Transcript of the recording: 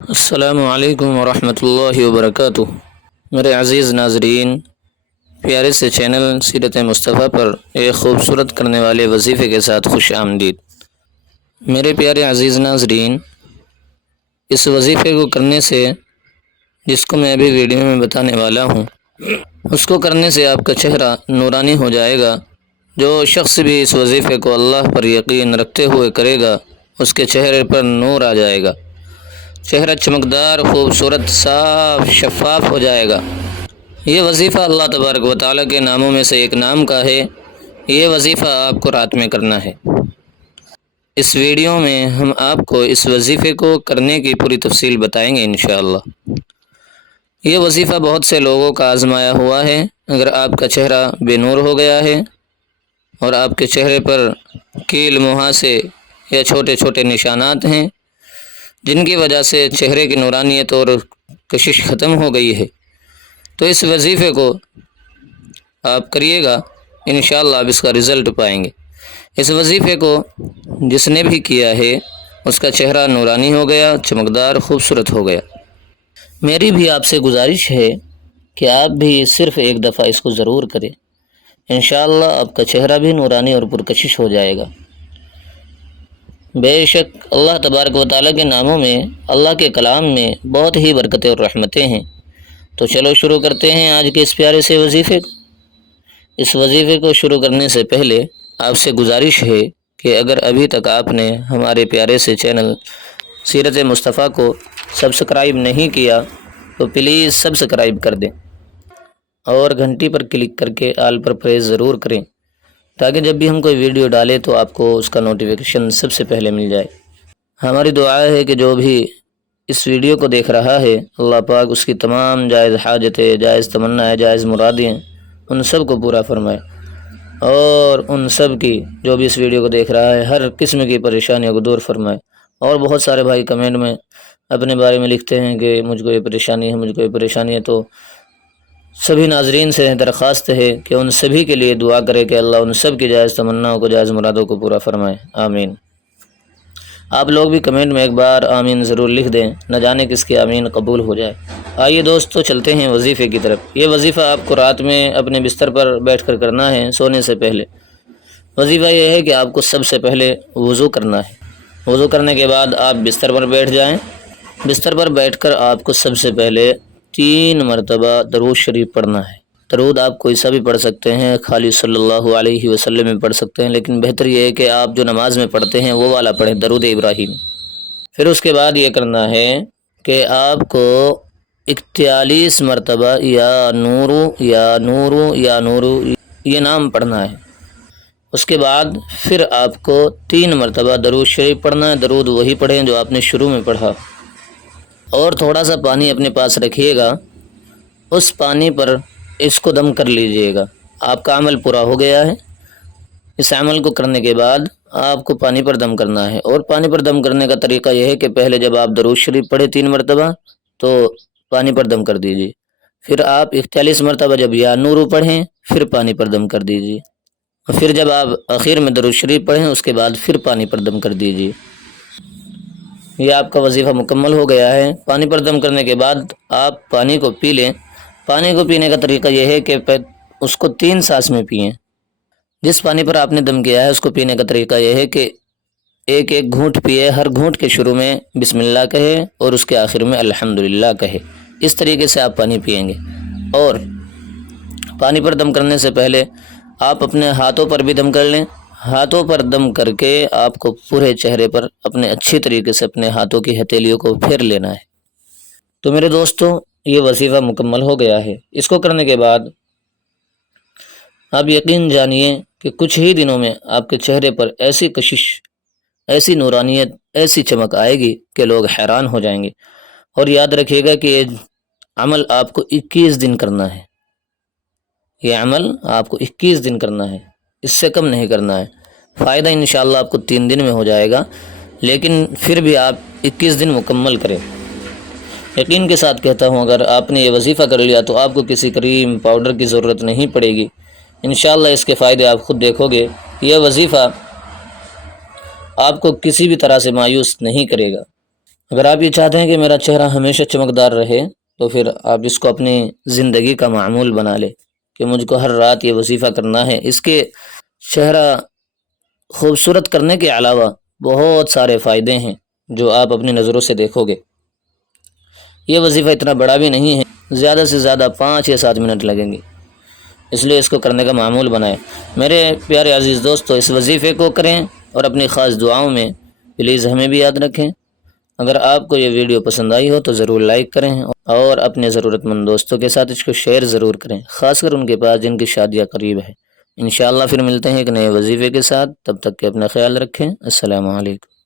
السلام علیکم ورحمۃ اللہ وبرکاتہ۔ میرے عزیز ناظرین، پیارے سے چینل سیرت مصطفیٰ پر ایک خوبصورت کرنے والے وظیفے کے ساتھ خوش آمدید۔ میرے پیارے عزیز ناظرین، اس وظیفے کو کرنے سے، جس کو میں ابھی ویڈیو میں بتانے والا ہوں، اس کو کرنے سے آپ کا چہرہ نورانی ہو جائے گا۔ جو شخص بھی اس وظیفے کو اللہ پر یقین رکھتے ہوئے کرے گا، اس کے چہرے پر نور آ جائے گا، چہرہ چمکدار، خوبصورت، صاف، شفاف ہو جائے گا۔ یہ وظیفہ اللہ تبارک و تعالیٰ کے ناموں میں سے ایک نام کا ہے۔ یہ وظیفہ آپ کو رات میں کرنا ہے۔ اس ویڈیو میں ہم آپ کو اس وظیفے کو کرنے کی پوری تفصیل بتائیں گے انشاءاللہ۔ یہ وظیفہ بہت سے لوگوں کا آزمایا ہوا ہے۔ اگر آپ کا چہرہ بے نور ہو گیا ہے اور آپ کے چہرے پر کیل، مہاسے یا چھوٹے چھوٹے نشانات ہیں، جن کی وجہ سے چہرے کی نورانیت اور کشش ختم ہو گئی ہے، تو اس وظیفے کو آپ کریے گا، انشاءاللہ آپ اس کا رزلٹ پائیں گے۔ اس وظیفے کو جس نے بھی کیا ہے، اس کا چہرہ نورانی ہو گیا، چمکدار، خوبصورت ہو گیا۔ میری بھی آپ سے گزارش ہے کہ آپ بھی صرف ایک دفعہ اس کو ضرور کریں، انشاءاللہ آپ کا چہرہ بھی نورانی اور پرکشش ہو جائے گا۔ بے شک اللہ تبارک و تعالیٰ کے ناموں میں، اللہ کے کلام میں بہت ہی برکتیں اور رحمتیں ہیں۔ تو چلو شروع کرتے ہیں آج کے اس پیارے سے وظیفے کو۔ اس وظیفے کو شروع کرنے سے پہلے آپ سے گزارش ہے کہ اگر ابھی تک آپ نے ہمارے پیارے سے چینل سیرت مصطفیٰ کو سبسکرائب نہیں کیا تو پلیز سبسکرائب کر دیں اور گھنٹی پر کلک کر کے آل پر پریس ضرور کریں، تاکہ جب بھی ہم کوئی ویڈیو ڈالیں تو آپ کو اس کا نوٹیفیکیشن سب سے پہلے مل جائے۔ ہماری دعا ہے کہ جو بھی اس ویڈیو کو دیکھ رہا ہے، اللہ پاک اس کی تمام جائز حاجتیں، جائز تمنائیں، جائز مرادیں، ان سب کو پورا فرمائے، اور ان سب کی، جو بھی اس ویڈیو کو دیکھ رہا ہے، ہر قسم کی پریشانیوں کو دور فرمائے۔ اور بہت سارے بھائی کمنٹ میں اپنے بارے میں لکھتے ہیں کہ مجھ کو یہ پریشانی ہے، مجھ کو یہ پریشانی ہے، تو سبھی ناظرین سے درخواست ہے کہ ان سبھی کے لیے دعا کرے کہ اللہ ان سب کی جائز تمناؤں کو، جائز مرادوں کو پورا فرمائے، آمین۔ آپ لوگ بھی کمنٹ میں ایک بار آمین ضرور لکھ دیں، نہ جانے کس کی آمین قبول ہو جائے۔ آئیے دوستو، چلتے ہیں وظیفے کی طرف۔ یہ وظیفہ آپ کو رات میں اپنے بستر پر بیٹھ کر کرنا ہے، سونے سے پہلے۔ وظیفہ یہ ہے کہ آپ کو سب سے پہلے وضو کرنا ہے۔ وضو کرنے کے بعد آپ بستر پر بیٹھ جائیں۔ بستر پر بیٹھ کر آپ کو سب سے پہلے 3 مرتبہ درود شریف پڑھنا ہے۔ درود آپ کوئی سا بھی پڑھ سکتے ہیں، خالی صلی اللہ علیہ وسلم میں پڑھ سکتے ہیں، لیکن بہتر یہ ہے کہ آپ جو نماز میں پڑھتے ہیں وہ والا پڑھیں، درود ابراہیم۔ پھر اس کے بعد یہ کرنا ہے کہ آپ کو 41 مرتبہ یا نورو یا نورو یا نورو یہ نام پڑھنا ہے۔ اس کے بعد پھر آپ کو 3 مرتبہ درود شریف پڑھنا ہے۔ درود وہی پڑھیں جو آپ نے شروع میں پڑھا، اور تھوڑا سا پانی اپنے پاس رکھیے گا، اس پانی پر اس کو دم کر لیجئے گا۔ آپ کا عمل پورا ہو گیا ہے۔ اس عمل کو کرنے کے بعد آپ کو پانی پر دم کرنا ہے، اور پانی پر دم کرنے کا طریقہ یہ ہے کہ پہلے جب آپ درود شریف پڑھے 3 مرتبہ تو پانی پر دم کر دیجئے، پھر آپ 41 مرتبہ جب یا نورو پڑھیں پھر پانی پر دم کر دیجئے، اور پھر جب آپ آخر میں درود شریف پڑھیں اس کے بعد پھر پانی پر دم کر دیجئے۔ یہ آپ کا وظیفہ مکمل ہو گیا ہے۔ پانی پر دم کرنے کے بعد آپ پانی کو پی لیں۔ پانی کو پینے کا طریقہ یہ ہے کہ اس کو 3 سانس میں پئیں۔ جس پانی پر آپ نے دم کیا ہے اس کو پینے کا طریقہ یہ ہے کہ ایک ایک گھونٹ پیے، ہر گھونٹ کے شروع میں بسم اللہ کہے اور اس کے آخر میں الحمدللہ کہے۔ اس طریقے سے آپ پانی پئیں گے۔ اور پانی پر دم کرنے سے پہلے آپ اپنے ہاتھوں پر بھی دم کر لیں۔ ہاتھوں پر دم کر کے آپ کو پورے چہرے پر اپنے اچھی طریقے سے اپنے ہاتھوں کی ہتھیلیوں کو پھیر لینا ہے۔ تو میرے دوستو، یہ وظیفہ مکمل ہو گیا ہے۔ اس کو کرنے کے بعد آپ یقین جانیے کہ کچھ ہی دنوں میں آپ کے چہرے پر ایسی کشش، ایسی نورانیت، ایسی چمک آئے گی کہ لوگ حیران ہو جائیں گے۔ اور یاد رکھیے گا کہ یہ عمل آپ کو 21 دن کرنا ہے۔ یہ عمل آپ کو 21 دن کرنا ہے، اس سے کم نہیں کرنا ہے۔ فائدہ انشاءاللہ آپ کو 3 دن میں ہو جائے گا، لیکن پھر بھی آپ 21 دن مکمل کریں۔ یقین کے ساتھ کہتا ہوں، اگر آپ نے یہ وظیفہ کر لیا تو آپ کو کسی کریم پاؤڈر کی ضرورت نہیں پڑے گی۔ انشاءاللہ اس کے فائدے آپ خود دیکھو گے۔ یہ وظیفہ آپ کو کسی بھی طرح سے مایوس نہیں کرے گا۔ اگر آپ یہ چاہتے ہیں کہ میرا چہرہ ہمیشہ چمکدار رہے تو پھر آپ اس کو اپنی زندگی کا معمول بنا لیں کہ مجھ کو ہر رات یہ وظیفہ کرنا ہے۔ اس کے چہرہ خوبصورت کرنے کے علاوہ بہت سارے فائدے ہیں جو آپ اپنی نظروں سے دیکھو گے۔ یہ وظیفہ اتنا بڑا بھی نہیں ہے، زیادہ سے زیادہ 5 یا 7 منٹ لگیں گے، اس لیے اس کو کرنے کا معمول بنائیں۔ میرے پیارے عزیز دوستو، اس وظیفے کو کریں اور اپنی خاص دعاؤں میں پلیز ہمیں بھی یاد رکھیں۔ اگر آپ کو یہ ویڈیو پسند آئی ہو تو ضرور لائک کریں اور اپنے ضرورت مند دوستوں کے ساتھ اس کو شیئر ضرور کریں، خاص کر ان کے پاس جن کی شادیاں قریب ہے۔ انشاءاللہ پھر ملتے ہیں ایک نئے وظیفے کے ساتھ، تب تک کہ اپنا خیال رکھیں۔ السلام علیکم۔